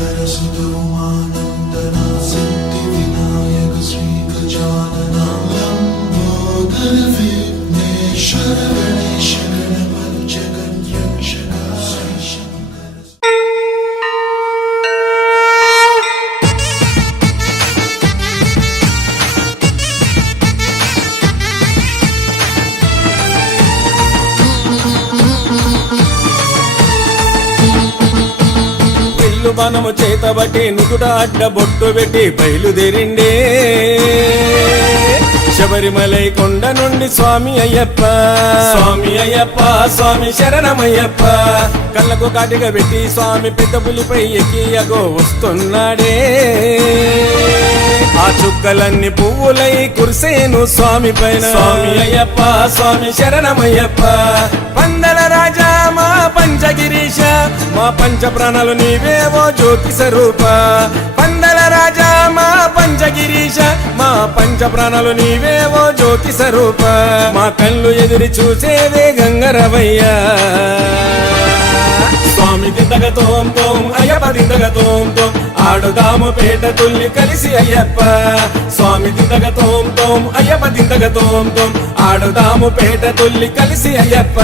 शंकर सुत उमानंदना सिद्धि विनायक श्री गजानना लंबोदर विघ्नेश्वर गणेश गणपति जगन्यक्षक श्री शंकर। మనము చేతబట్టి నుదుట అడ్డ బొట్టు పెట్టి బయలుదేరిండే శబరిమలై కొండ నుండి స్వామి అయ్యప్ప స్వామి అయ్యప్ప స్వామి శరణమయ్యప్ప కళ్ళకు కాటిగా పెట్టి స్వామి పెద్ద పులిపై ఎక్కి అగో వస్తున్నాడే ఆ చుక్కలన్నీ పువ్వులై కురిసేను స్వామి పైన స్వామి అయ్యప్ప స్వామి శరణమయ్యప్ప పందల రాజా మా పంచగిరీశ మా పంచ ప్రాణాలు నీవేవో జ్యోతి స్వరూప పందల రాజా మా పంచగిరీశ మా పంచ ప్రాణాలు నీవేవో జ్యోతి స్వరూప మా కళ్ళు ఎదిరి చూసేదే గంగరవయ్యా స్వామి దిందగ తోం తోం అయ్యప్ప దిందగ తోం తోం ఆడుదాము పేట తుల్లి కలిసి అయ్యప్ప స్వామి దిందగ తోం తోం అయ్యప్ప దిందగ తోం తోం ఆడుదాము పేట తుల్లి కలిసి అయ్యప్ప